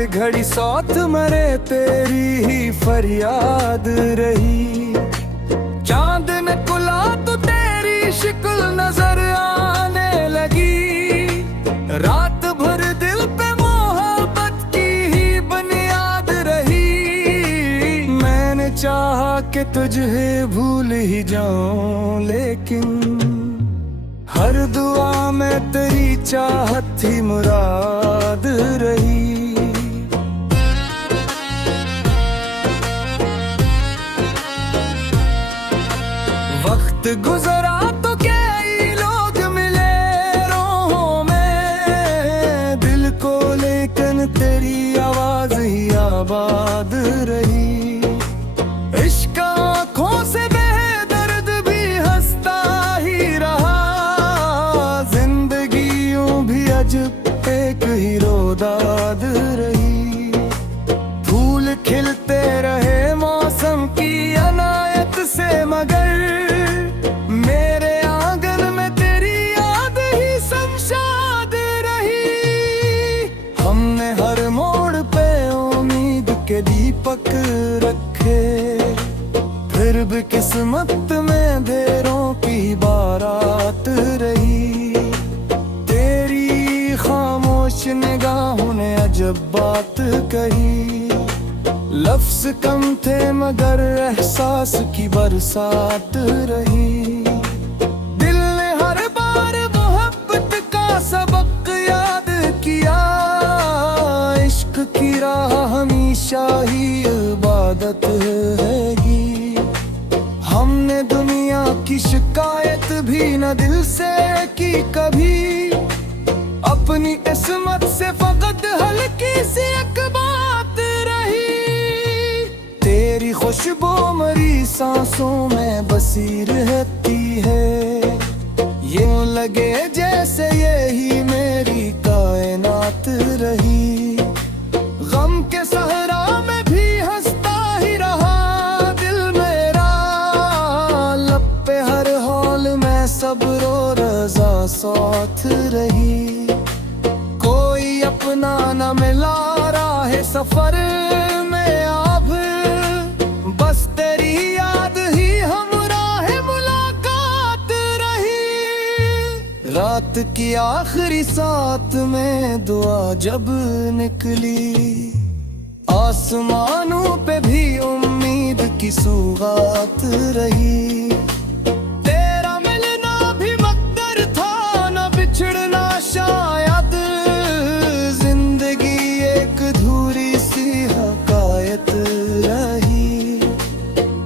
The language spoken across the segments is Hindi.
हर घड़ी सौत मरे तेरी ही फरियाद रही। चांद ने कुला तो तेरी शिक्ल नजर आने लगी। रात भर दिल पे मोहब्बत की ही बुनियाद रही। मैंने चाहा कि तुझे भूल ही जाऊं, लेकिन हर दुआ में तेरी चाहत ही मुराद रही। वक्त गुजरा तो कई लोग मिले राहों में, दिल को लेकिन तेरी आवाज ही आबाद रही। इश्क आँखों से बहे दर्द भी हंसता ही रहा। जिंदगी यूं भी अजब एक ही रोदाद रही। फूल खिलते रहे मौसम की अनायत से, मगर मेरे आंगन में तेरी याद ही शमशाद रही। हमने हर मोड़ पे उम्मीद के दीपक रखे, फिर भी किस्मत में देरों की बारात रही। तेरी खामोश निगाहों ने अजब बात कही। लफ्ज कम थे मगर एहसास की बरसात रही। दिल ने हर बार मोहब्बत का सबक याद किया। इश्क की राह हमेशा ही इबादत हैगी। हमने दुनिया की शिकायत भी न दिल से की कभी। अपनी किस्मत से फकत हल्की सी एक बात रही। तेरी खुशबू मरी सांसों में बसी रहती है। यूं लगे जैसे यही मेरी कायनात रही। गम के सहरा में भी हंसता ही रहा दिल मेरा। लब पे हर हाल में सब्र और रज़ा साथ रही। कोई अपना न मिला राह सफर में अब, बस तेरी याद ही हमराह मुलाकात रही। रात की आखिरी साथ में दुआ जब निकली, आसमानों पे भी उम्मीद की सौगात रही। तेरा मिलना भी मकदर था, न बिछड़ना शायद। जिंदगी एक अधूरी सी हकायत रही।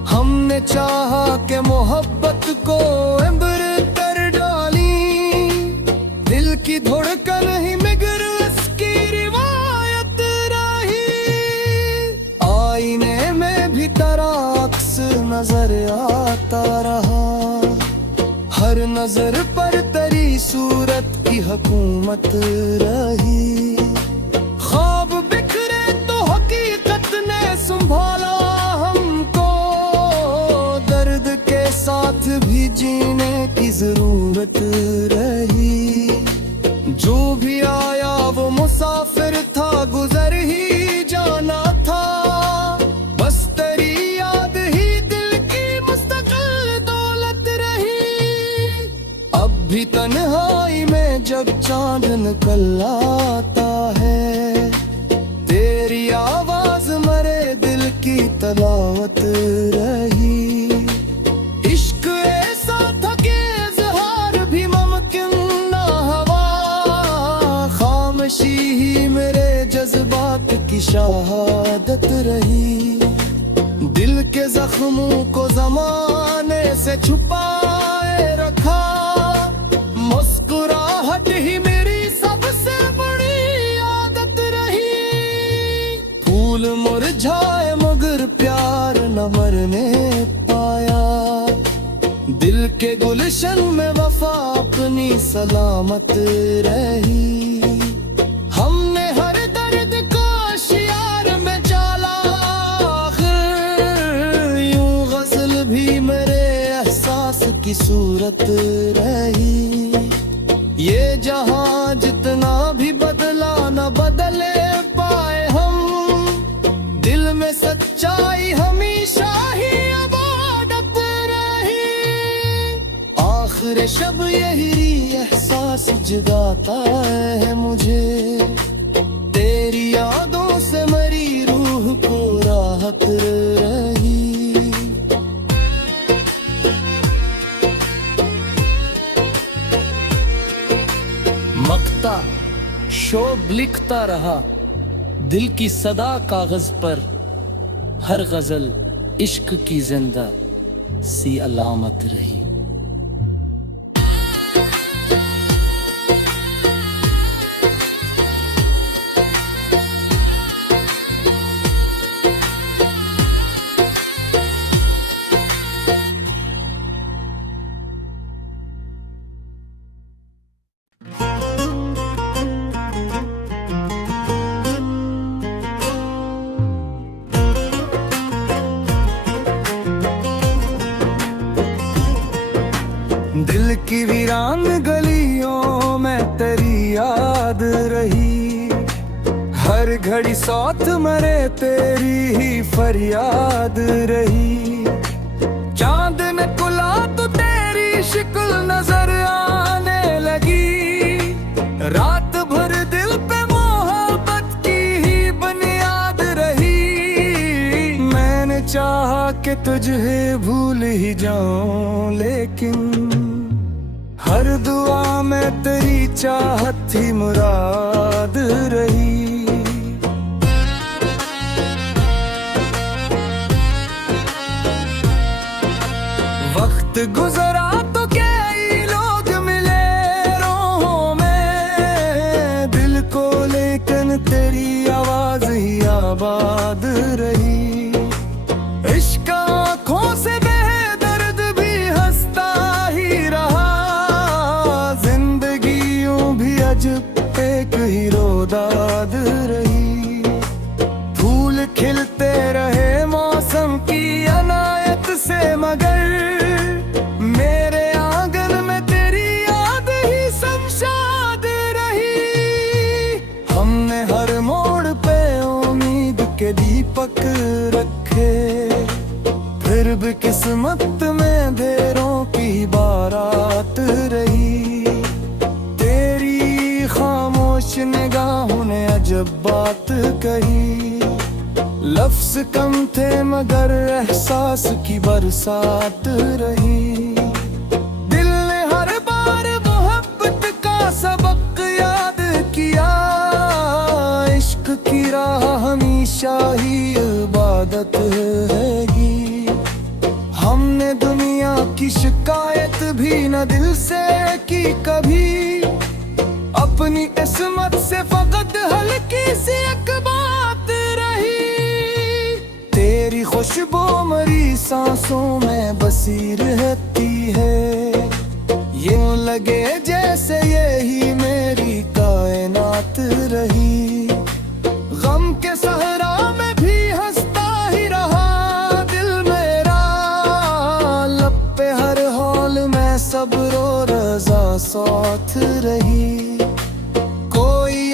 हमने चाहा कि मोहब्बत को इम्बर कर डाली। दिल की धड़कन ही मगर इसकी रिवायत रही। आईने में भी तेरा अक्स नजर आता रहा। हर नजर पर तेरी सूरत की हुकूमत रही। ख्वाब बिखरे तो हकीकत ने संभाला हमको। दर्द के साथ भी जीने की जरूरत रही। जो भी आया वो मुसाफिर था, गुजर ही जाना था। बस तेरी याद ही दिल की मुस्तकिल दौलत रही। अब भी तन्हाई में जब चांद निकल आता है, तेरी आवाज मरे दिल की तलावत रही। इश्क ऐसा था कि इज़हार भी मुमकिन ना हवा। खामोशी ही मेरे जज्बात की शहादत रही। दिल के जख्मों को जमाने से छुपाए रखा। मुस्कुराहट ही मेरी सबसे बड़ी आदत रही। फूल मुरझाए मगर प्यार न मरने पाया। दिल के गुलशन में वफा अपनी सलामत रही। हमने हर दर्द को शियार में डाला। यूं गजल भी मेरे एहसास की सूरत रही। ये जहां जितना भी बदला न बदले पाए हम। सच्चाई हमेशा ही इबादत रही। आखिर शब यही एहसास जगाता है मुझे, तेरी यादों से मरी रूह को राहत रही। मकता शोभ लिखता रहा दिल की सदा कागज पर, हर गजल इश्क की जिंदा सी अलामत रही। दिल की वीरान गलियों में तेरी याद रही, हर घड़ी साथ मरे तेरी ही फरियाद रही। चांद ने कुला तो तेरी शिक्ल नजर आने लगी, रात भर दिल पे मोहब्बत की ही बुनियाद रही। मैंने चाहा कि तुझे भूल ही जाऊं, लेकिन हर दुआ में तेरी चाहत ही मुराद रही। वक्त गुजरा तो कई लोग मिले राहों में, दिल को लेकिन तेरी आवाज ही आबाद रही। इश्क आँखों से बेदर्द भी हंसता ही रहा, एक ही रोदाद रही। फूल खिलते रहे मौसम की अनायत से, मगर मेरे आंगन में तेरी याद ही शमशाद रही। हमने हर मोड़ पे उम्मीद के दीपक रखे, फिर भी किस्मत में देरों की बारात रही। खामोश निगाहों ने अजब बात कही, लफ्ज कम थे मगर एहसास की बरसात रही। दिल ने हर बार मोहब्बत का सबक याद किया, इश्क की राह हमेशा ही इबादत हैगी। हमने दुनिया की शिकायत भी न दिल से की कभी, अपनी किस्मत से फकत हल्की सी एक बात रही। तेरी खुशबू मरी सांसों में बसी रहती है, यूं लगे जैसे यही मेरी कायनात रही। गम के सहरा में भी हंसता ही रहा दिल मेरा, लब पे हर हाल में सब्र और रज़ा साथ रही।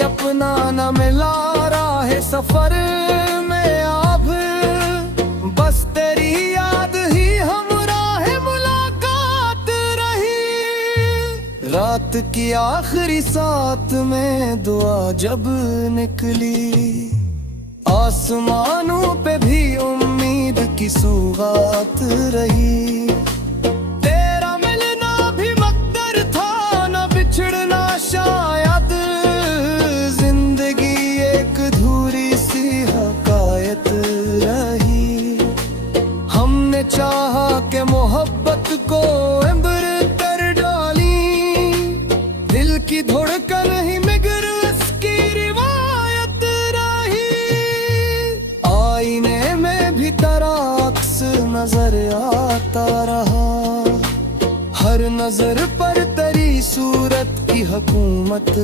अपना न मिला राह सफर में अब, बस तेरी याद ही हमराह मुलाकात रही। रात की आखिरी साथ में दुआ जब निकली, आसमानों पे भी उम्मीद की सौगात रही। तेरा मिलना भी मकदर था, न बिछड़ना शायद, चाहा के मोहब्बत को इम्बर कर डाली, दिल की धड़कन ही मगर उसकी रिवायत रही। आईने में भी तेरा अक्स नजर आता रहा, हर नजर पर तेरी सूरत की हुकूमत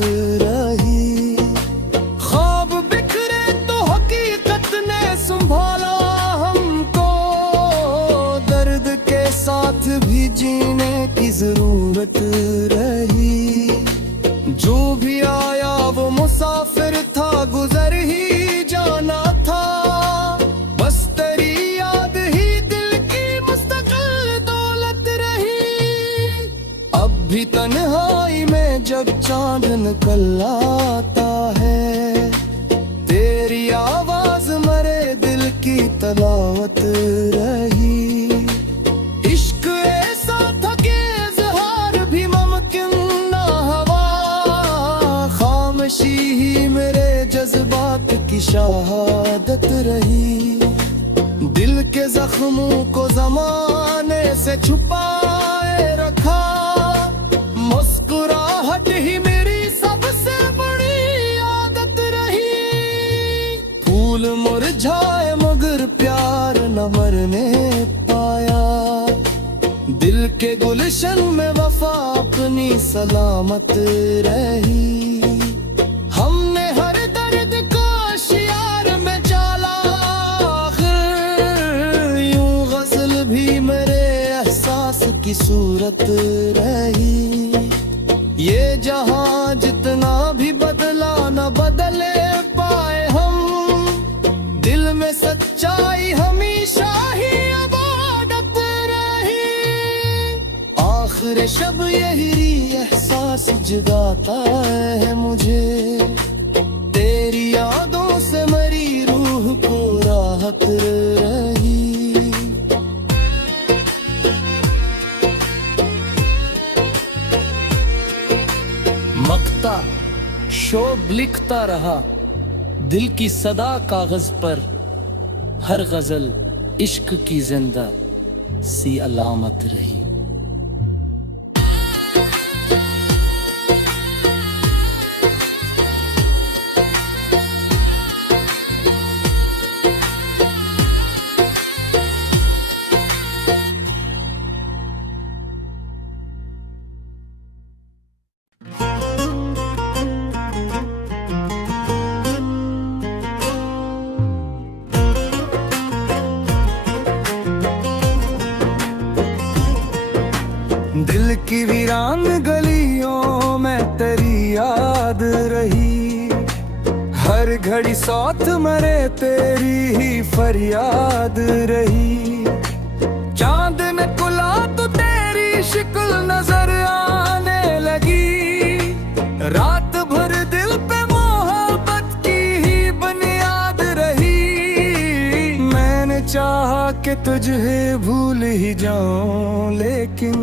रही। ख्वाब बिखरे तो हकीकत ने संभाला हमको, साथ भी जीने की जरूरत रही। जो भी आया वो मुसाफिर था, गुजर ही जाना था, बस तेरी चांद निकल आता है। तेरी आवाज मरे दिल की तलावत रही। इश्क ऐसा था कि इज़हार भी मुमकिन ना हवा। खामोशी ही मेरे जज्बात की शहादत रही। दिल के जख्मों को जमाने से छुपाए रखा। मुस्कुराहट ही मेरी सबसे बड़ी आदत रही। फूल मुरझाए मगर प्यार न मरने पाया। दिल के गुलशन में वफा अपनी सलामत रही। हमने हर दर्द को शियार में डाला। यूं गजल भी मेरे एहसास की सूरत रही। ये जहां जितना भी बदला न बदले पाए हम। दिल में सच्चाई हमेशा ही अबादत रही। आखिर शब यही एहसास जगाता है मुझे। तेरी यादों से मरी रूह को राहत रही। मकता शोभ लिखता रहा दिल की सदा कागज पर। हर गजल इश्क की जिंदा सी अलामत रही। दिल की वीरान गलियों में तेरी याद रही। हर घड़ी साथ मरे तेरी ही फरियाद रही। चांद ने कुला तो तेरी शिक्ल नजर आने लगी। रात भर दिल पे मोहब्बत की ही बुनियाद रही। मैंने चाहा कि तुझे भूल ही जाऊं लेकिन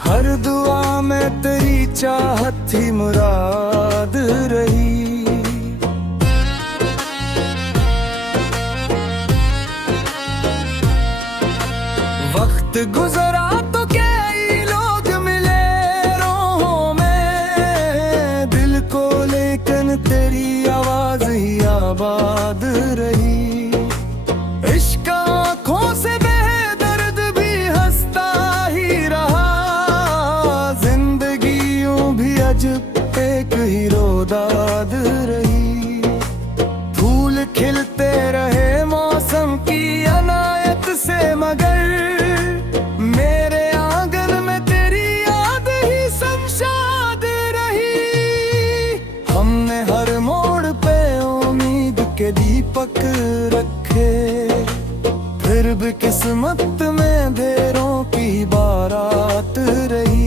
हर दुआ में तेरी चाहत ही मुराद रही। वक्त गुजरा तो कई लोग मिले राहों में। दिल को लेकिन तेरी आवाज ही आबाद रही। इश्क आँखों से बेदर्द भी हंसता ही रहा। एक ही रोदाद रही। फूल खिलते रहे मौसम की अनायत से मगर मेरे आंगन में तेरी याद ही शमशाद रही। हमने हर मोड़ पे उम्मीद के दीपक रखे। फिर भी किस्मत में देरों की बारात रही।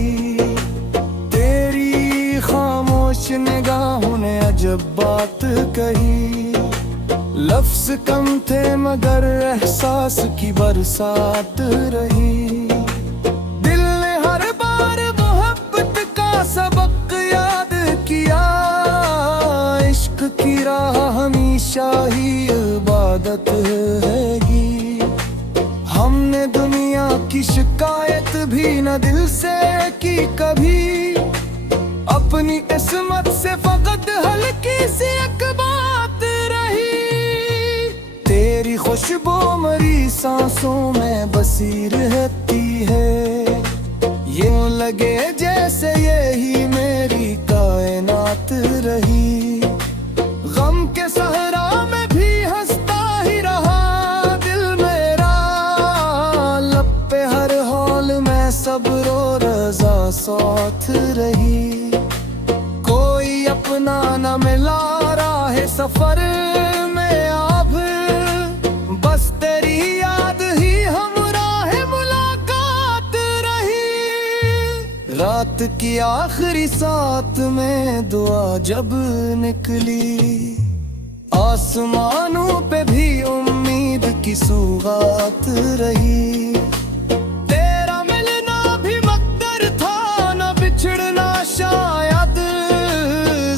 निगाहों ने अजब बात कही। लफ्ज कम थे मगर एहसास की बरसात रही। दिल ने हर बार मोहब्बत का सबक याद किया। इश्क की राह हमेशा ही इबादत हैगी। हमने दुनिया की शिकायत भी न दिल से की कभी। अपनी किस्मत से फकत हल्की सी एक बात रही। तेरी खुशबू मरी सांसों में बसी रहती है। यूं लगे जैसे यही मेरी कायनात रही। गम के सहरा में भी हंसता ही रहा दिल मेरा। लब पे हर हाल में सब्र और रज़ा साथ रही। अपना न मिला राह सफर में अब। बस तेरी याद ही हमराह मुलाकात रही। रात वक्त की आखिरी साथ में दुआ जब निकली, आसमानों पे भी उम्मीद की सौगात रही। तेरा मिलना भी मकदर था, न बिछड़ना शायद,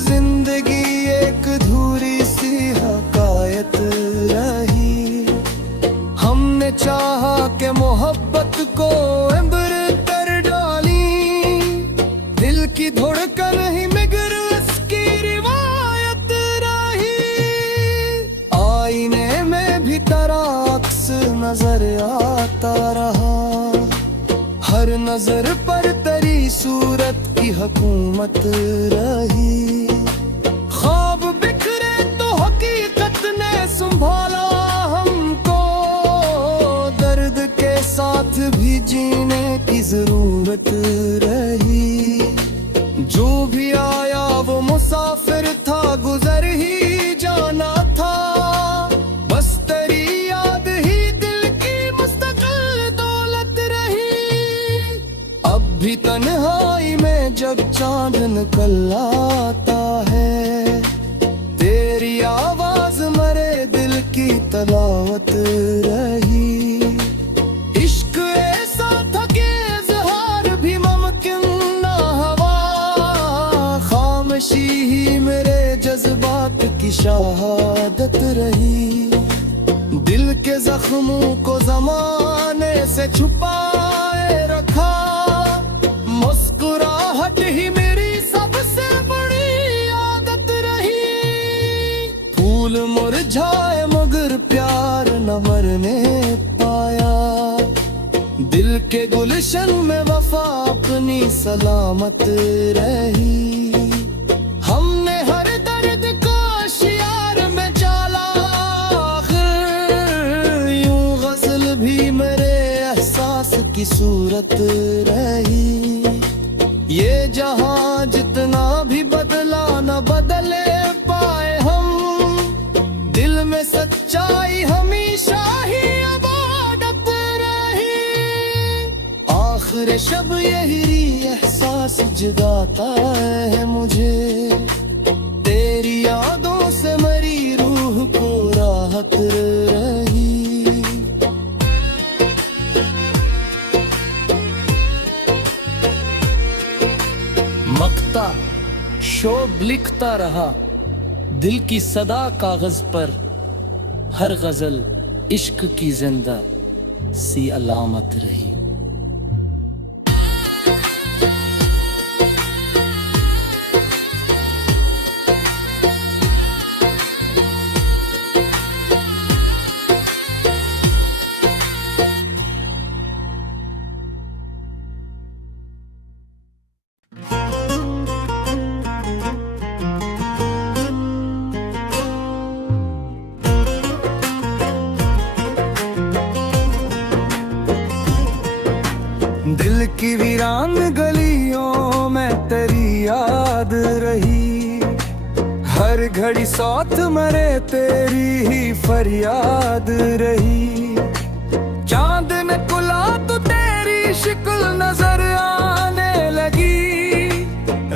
जिंदगी एक अधूरी सी हकायत रही। हमने चाहा कि मोहब्बत को इब्र कर डाली, दिल की धड़कन ही मगर उसकी रिवायत रही। आईने में भी तेरा अक्स नजर आता रहा, हर नजर पर तेरी सूरत की हुकूमत रही। ख्वाब बिखरे तो हकीकत ने संभाला हमको, दर्द के साथ भी जीने की जरूरत रही। जो भी आया वो मुसाफिर था, गुजर ही जाना था, बस तेरी याद ही दिल की मुस्तकिल दौलत रही। अब भी तन्हाई में जब चांद निकल आता है, तेरी आवाज मरे दिल की तलावत रही। इश्क ऐसा था कि इज़हार भी मुमकिन ना हवा, खामोशी ही मेरे जज्बात की शहादत रही। दिल के जख्मों को जमाने से छुपाए रखा, मुस्कुराहट ही मेरी सबसे बड़ी आदत रही। फूल मुरझाए मगर प्यार न मरने पाया, दिल के गुलशन में वफा अपनी सलामत रही। हमने हर दर्द को शियार में डाला, आखिर यूं गजल भी मेरे एहसास की सूरत रही। ये जहां जितना भी बदला न बदले पाए हम, दिल में सच्चाई हमेशा ही अबादत रही। आखिर शब यही एहसास जगाता है मुझे, तेरी यादों से मरी रूह को राहत रही। मकता शोभ लिखता रहा, दिल की सदा कागज पर, हर गजल इश्क की जिंदा सी अलामत रही। दिल की वीरान गलियों में तेरी याद रही, हर घड़ी साथ मरे तेरी ही फरियाद रही। चांद ने कुला तो तेरी शिक्ल नजर आने लगी,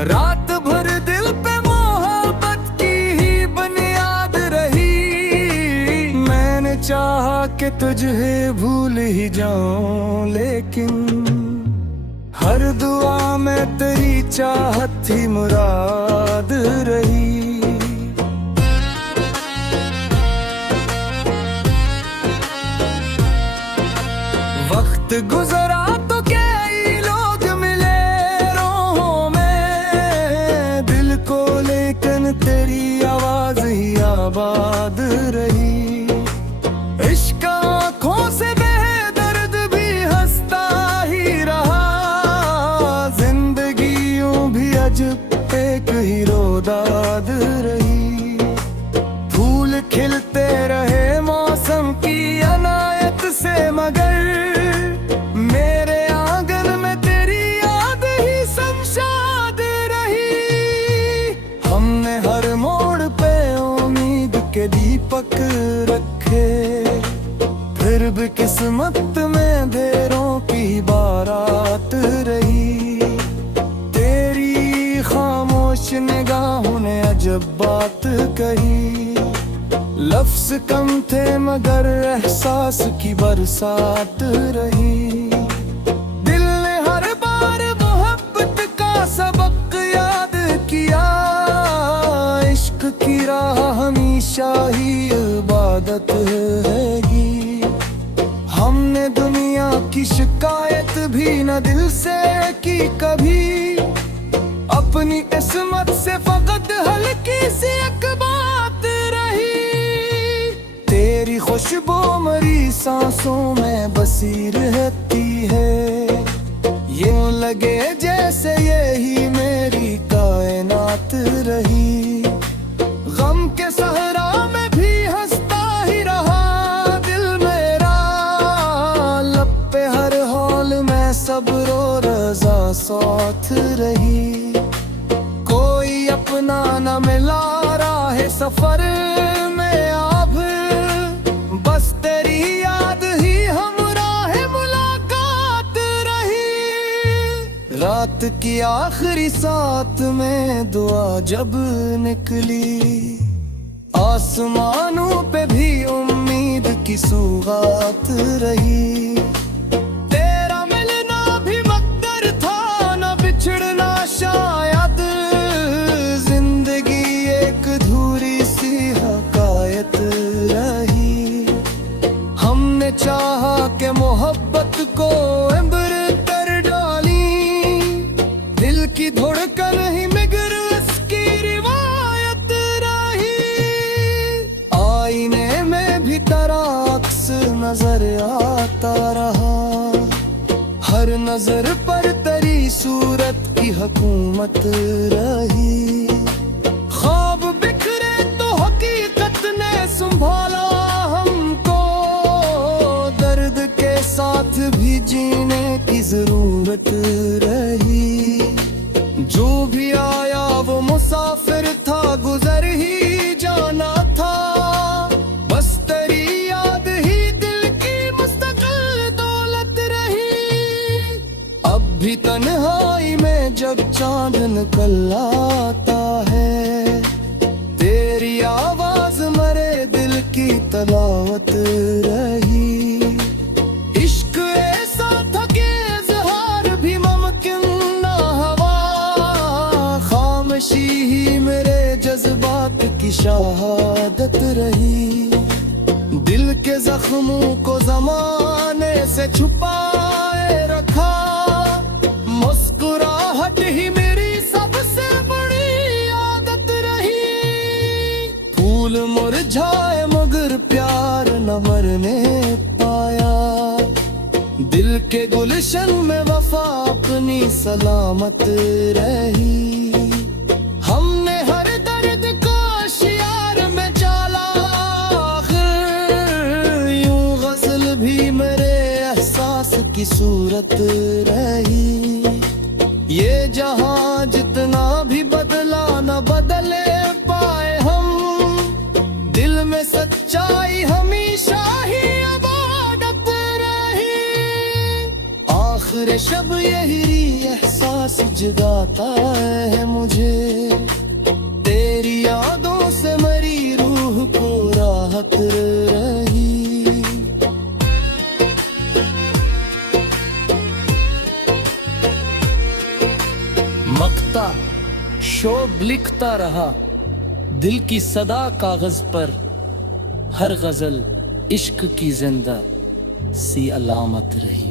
रात भर दिल पे मोहब्बत की ही बुनियाद रही। मैंने चाहा कि तुझे भूल ही जाऊं, लेकिन हर दुआ में तेरी चाहत थी मुराद रही। वक्त गुजरा तो कई लोग मिले राहों में, दिल को लेकिन तेरी आवाज ही आबाद रही। इश्क आँखों से बहे दर्द भी हंसता ही रहा, जिंदगी यूं भी अजब एक ही रोदाद रही। फूल खिलते रहे मौसम की अनायत से, मगर मेरे आंगन में तेरी याद ही शमशाद रही। हमने हर मोड़ पे उम्मीद के दीपक रखे, फिर भी किस्मत में देरों की बारात रही। निगाहों ने अजब बात कही। लफ्ज कम थे मगर एहसास की बरसात रही। दिल ने हर बार मोहब्बत का सबक याद किया। इश्क की राह हमेशा ही इबादत हैगी। हमने दुनिया की शिकायत भी न दिल से की कभी। अपनी किस्मत से फकत हल्की सी एक बात रही। तेरी खुशबू मरी सांसों में बसी रहती है। यूं लगे जैसे यही मेरी कायनात रही। गम के सहरा में भी हंसता ही रहा दिल मेरा। लब पे हर हाल में सब्र और रज़ा साथ रही। कोई अपना न मिला राह सफर में अब। बस तेरी याद ही हमराह मुलाकात रही। रात की आखिरी साथ में दुआ जब निकली। आसमानों पे भी उम्मीद की सौगात रही। तेरा मिलना भी मकदर था न बिछड़ना शायद। जिंदगी एक धूरी सी हकायत रही। हमने चाहा कि मोहब्बत को इम्बर कर डाली। दिल की धड़कन ही मगर इसकी रिवायत रही। आईने में भी तेरा अक्स नजर आता रहा। हर नजर पर तेरी सूरत की हुकूमत रही। ख्वाब बिखरे तो हकीकत ने संभाला हमको। दर्द के साथ भी जीने की जरूरत रही। जो भी आया वो मुसाफिर था गुजर ही जाना था। बस तेरी याद ही दिल की मुस्तकिल दौलत रही। अब भी तन्हाई में जब चांद निकल आता है। तेरी आवाज मरे दिल की तलावत रही। इश्क ऐसा था कि इज़हार भी मुमकिन ना हवा। खामोशी ही मेरे जज्बात की शहादत रही। दिल के जख्मों को जमाने से छुपाए रखा। मुस्कुराहट ही मेरी सबसे बड़ी आदत रही। फूल मुरझाए मगर प्यार न मरने पाया। दिल के गुलशन में वफा अपनी सलामत रही। हमने हर दर्द को शियार में डाला। आखिर यूं गजल भी मेरे एहसास की सूरत रही। ये जहां जितना भी बदला न बदले पाए हम। दिल में सच्चाई हमेशा ही अबादत रही। आखिर शब यही एहसास जगाता है मुझे। तेरी यादों से मरी रूह को राहत रही। मकता शोभ लिखता रहा दिल की सदा कागज पर। हर गजल इश्क की जिंदा सी अलामत रही।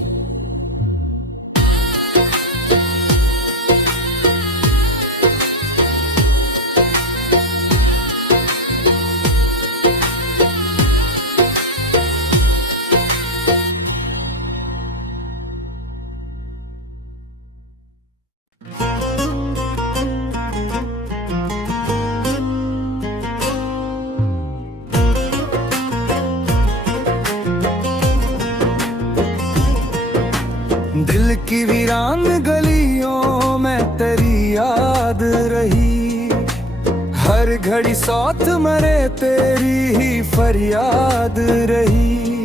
दिल की वीरान गलियों में तेरी याद रही। हर घड़ी साथ मरे तेरी ही फरियाद रही।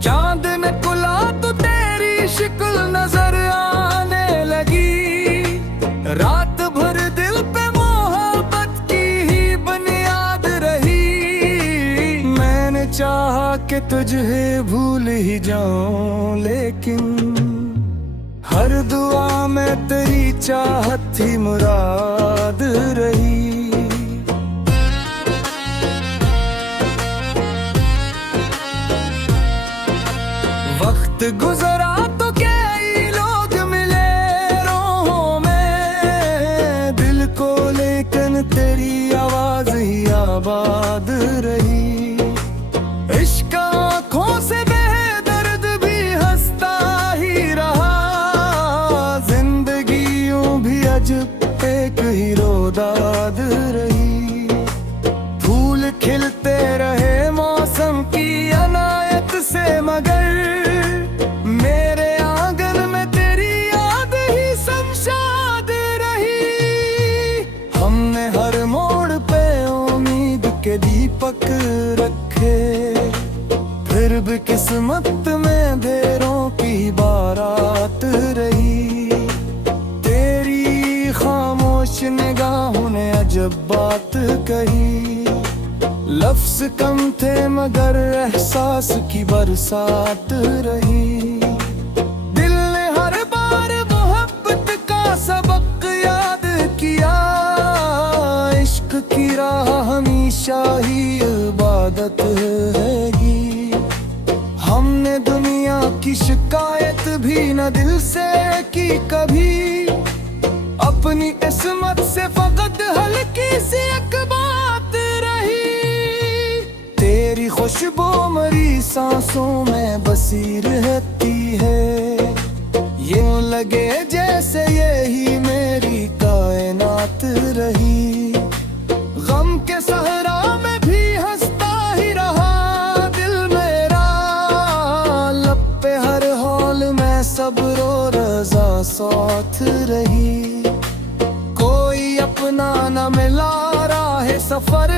चांद ने खुला तो तेरी शिक्ल नजर आने लगी। रात भर दिल पे के तुझे भूल ही जाऊं, लेकिन हर दुआ में तेरी चाहत थी मुराद रही। वक्त गुजरा तो कई लोग मिले राहों में, दिल को लेकिन तेरी आवाज ही आबाद रही। इश्क आँखों से बेदर्द भी हंसता ही रहा, जिंदगी यूं भी अजब एक ही रोदाद रही। फूल खिलते रहे मौसम की अनायत से, मगर मेरे आंगन में तेरी याद ही शमशाद रही। हमने हर मोड़ पे उम्मीद के दीपक रखे, फिर भी किस्मत में देरों की बारात रही। तेरी खामोश निगाहों ने अजब बात कही, लफ्ज कम थे मगर एहसास की बरसात रही। दिल ने हर बार मोहब्बत का सबक याद किया, इश्क की राह हमेशा ही इबादत हैगी। हमने दुनिया की शिकायत भी न दिल से की कभी, अपनी किस्मत से फकत हल्की सी एक बात रही। तेरी खुशबू मरी सांसों में बसी रहती है, यूं लगे जैसे यही मेरी कायनात रही। गम के सहरा में भी हंसता ही रहा दिल मेरा, लब पे हर हाल में सब्र और रज़ा साथ रही। कोई अपना न मिला राह सफर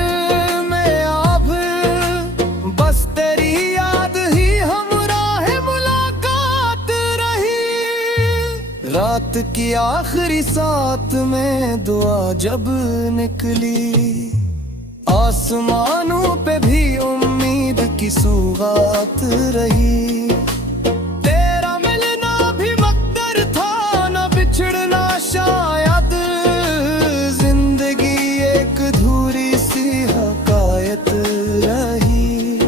में अब, बस तेरी याद ही हमराह मुलाकात रही। रात की आखिरी साथ में दुआ जब निकली, आसमानों पे भी उम्मीद की सौगात रही। तेरा मिलना भी मकदर था, न बिछड़ना शायद, जिंदगी एक धूरी सी हकायत रही।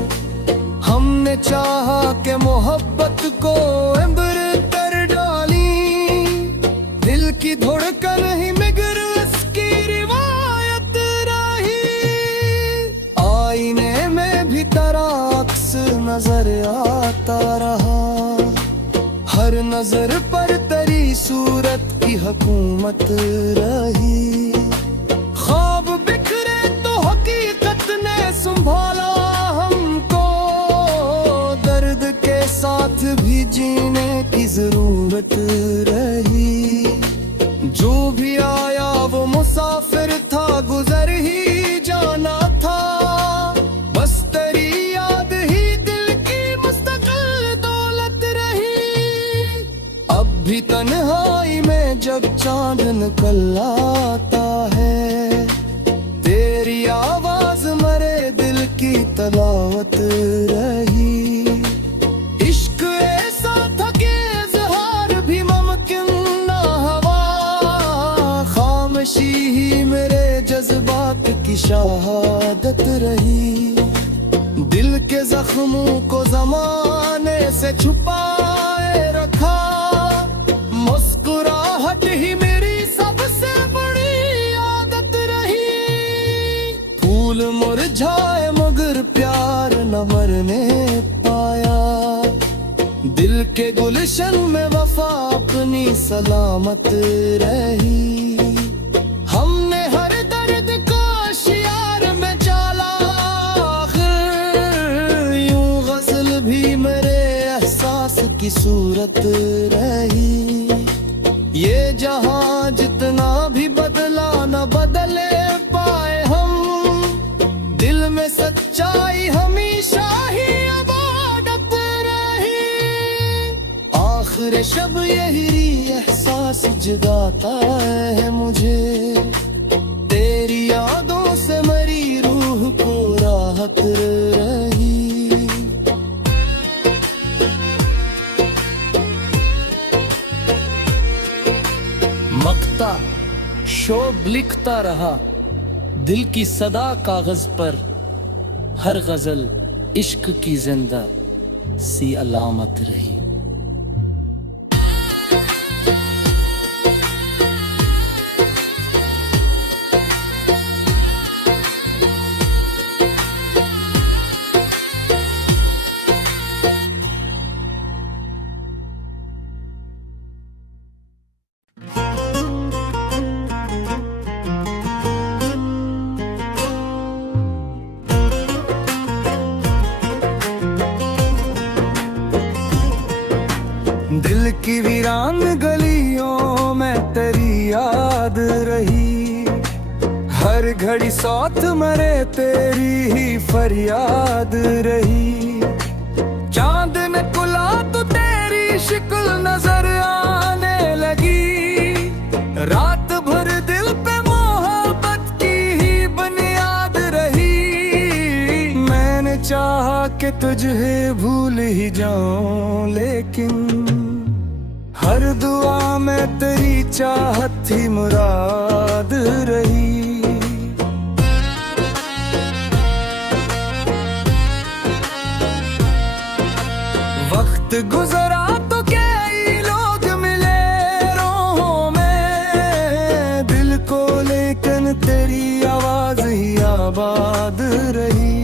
हमने चाहा कि मोहब्बत को इम्बर कर डाली, दिल की धड़कन ही मगर उसकी रिवायत रही। आईने में भी तेरा अक्स नजर आता रहा, हर नजर पर तेरी सूरत की हुकूमत रही। ख्वाब बिखरे तो हकीकत ने संभाला हमको, दर्द के साथ भी जीने की जरूरत रही। जो भी आया वो मुसाफिर था, गुजर ही जाना था, बस तेरी याद ही दिल की मुस्तकिल दौलत रही। अब भी तन्हाई में जब चांद निकल आता है, तेरी आवाज मरे दिल की तलावत रही। इश्क ऐसा था कि इज़हार भी मुमकिन ना हवा, खामोशी ही मेरे जज्बात की शहादत रही। दिल के जख्मों को जमाने से छुपाए रखा, मुस्कुराहट ही मेरी सबसे बड़ी आदत रही। फूल मुरझाए मगर प्यार न मरने पाया, दिल के गुलशन में वफा अपनी सलामत रही। हमने हर दर्द को शियार में डाला, यूं गजल भी मेरे एहसास की सूरत रही। ये जहां जितना भी बदला न बदले पाए हम, दिल में सच्चाई हमेशा ही अबादत रही। आखिर शब यही एहसास जगाता है मुझे, तेरी यादों से मरी रूह को राहत रही। लिखता रहा दिल की सदा कागज पर, हर गजल इश्क की जिंदा सी अलामत रही। दिल की वीरान गलियों में तेरी याद रही, हर घड़ी सौत मरे तेरी ही फरियाद रही। चांद ने कुला तो तेरी शिक्ल नजर आने लगी, रात भर दिल पे मोहब्बत की ही बुनियाद रही। मैंने चाहा कि तुझे भूल ही जाऊं, लेकिन हर दुआ में तेरी चाहत ही मुराद रही। वक्त गुजरा तो कई लोग मिले राहों में, दिल को लेकिन तेरी आवाज ही आबाद रही।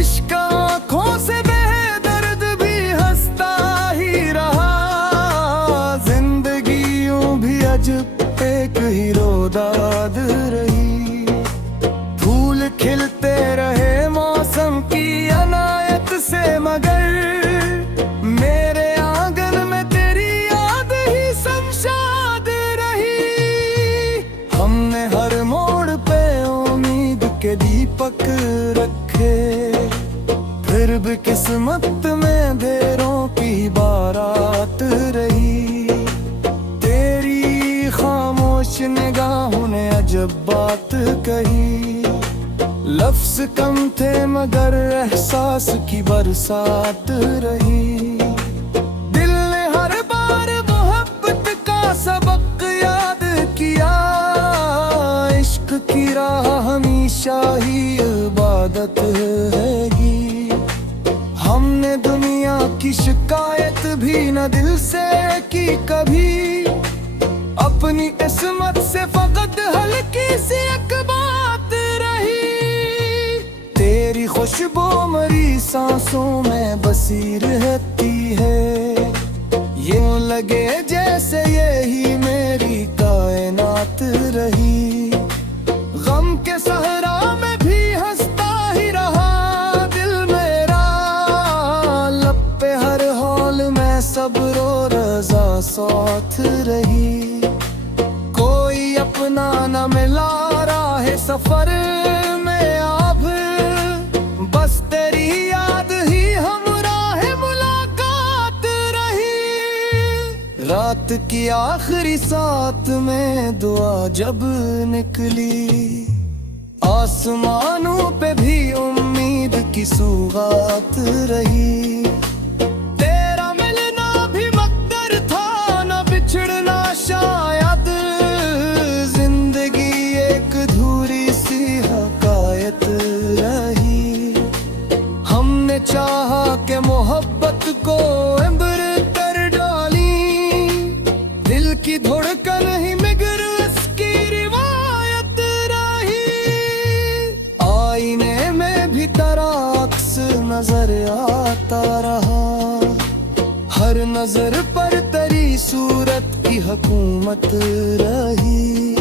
इश्क आँखों से बेदर्द भी हंसता ही रहा, एक ही रोदाद रही। फूल खिलते रहे मौसम की अनायत से, मगर मेरे आंगन में तेरी याद ही शमशाद रही। हमने हर मोड़ पे उम्मीद के दीपक रखे, फिर भी किस्मत में देरों की बारात रही। निगाहों ने अजब बात कही, लफ्ज कम थे मगर एहसास की बरसात रही। दिल ने हर बार मोहब्बत का सबक याद किया, इश्क की राह हमेशा ही इबादत हैगी। हमने दुनिया की शिकायत भी न दिल से की कभी, अपनी किस्मत से फकत हल्की सी एक बात रही। तेरी खुशबू मरी सांसों में बसी रहती है, यूं लगे जैसे यही मेरी कायनात रही। गम के सहरा में भी हंसता ही रहा दिल मेरा, लब पे हर हाल में सब्र और रज़ा साथ रही। अपना न मिला राह सफर में अब, बस तेरी याद ही हमराह मुलाकात रही। रात की आखिरी साथ में दुआ जब निकली, आसमानों पे भी उम्मीद की सौगात रही। तेरा मिलना भी मकदर था, न बिछड़ना शायद, चाहा के मोहब्बत को इम्बर कर डाली, दिल की धड़कन ही मगर इसकी रिवायत रही। आईने में भी तेरा अक्स नजर आता रहा, हर नजर पर तेरी सूरत की हुकूमत रही।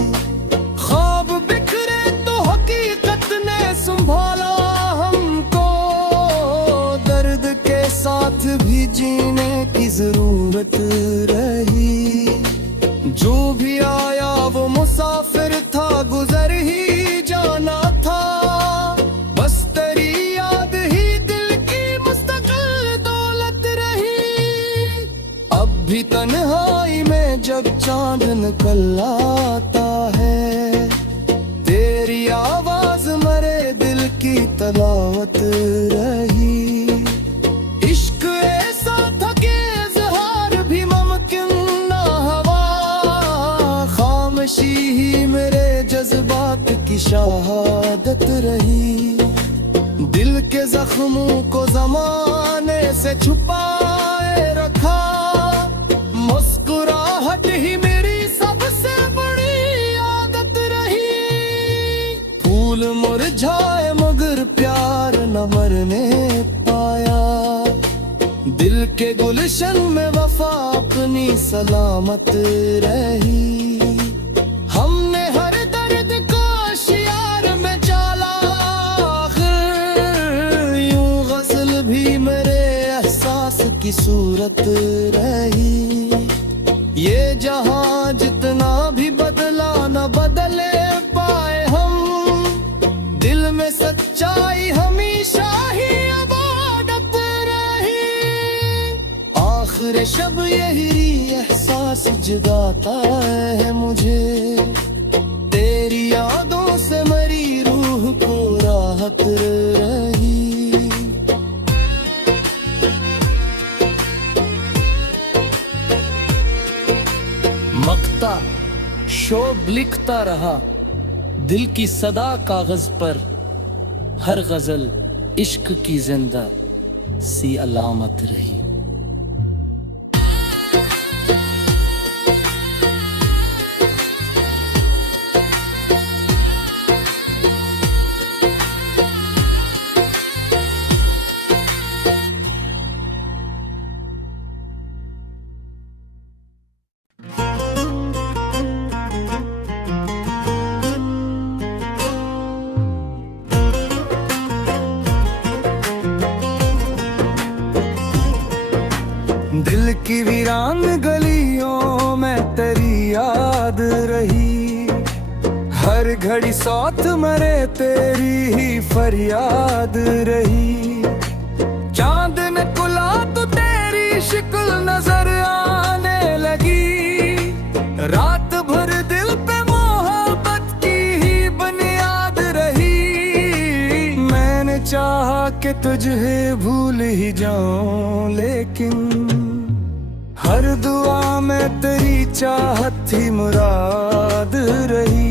ख्वाब बिखरे तो हकीकत ने संभाला हमको, साथ भी जीने की जरूरत रही। जो भी आया वो मुसाफिर था, गुजर ही जाना था, बस तेरी याद ही दिल की मुस्तकिल दौलत रही। अब भी तन्हाई में जब चांद निकल आता है, तेरी आवाज मरे दिल की तलावत रही। खामोशी ही मेरे की शहादत रही। दिल के जख्मों को जमाने से छुपाए रखा, मुस्कुराहट ही मेरी सबसे बड़ी आदत रही। फूल मुरझाए मगर प्यार न मरने पाया, दिल के गुलशन में वफा अपनी सलामत रही। हमने हर दर्द को शियार में डाला, आखिर यूं गजल भी मेरे एहसास की सूरत रही। ये जहां जितना भी बदला न बदले पाए हम, दिल में सच्चाई हमेशा ही अबादत रही। आखिर शब यही एहसास जगाता है मुझे, तेरी यादों से मरी रूह को राहत रही। मकता शोभ लिखता रहा, दिल की सदा कागज पर, हर गजल इश्क की जिंदा सी अलामत रही। दिल की वीरान गलियों में तेरी याद रही, हर घड़ी साथ मरे तेरी ही फरियाद रही। चांद ने कुला तो तेरी शिक्ल नजर आने लगी, रात भर दिल पे मोहब्बत की ही बुनियाद रही। मैंने चाहा कि तुझे भूल ही जाऊं, लेकिन हर दुआ में तेरी चाहत ही मुराद रही।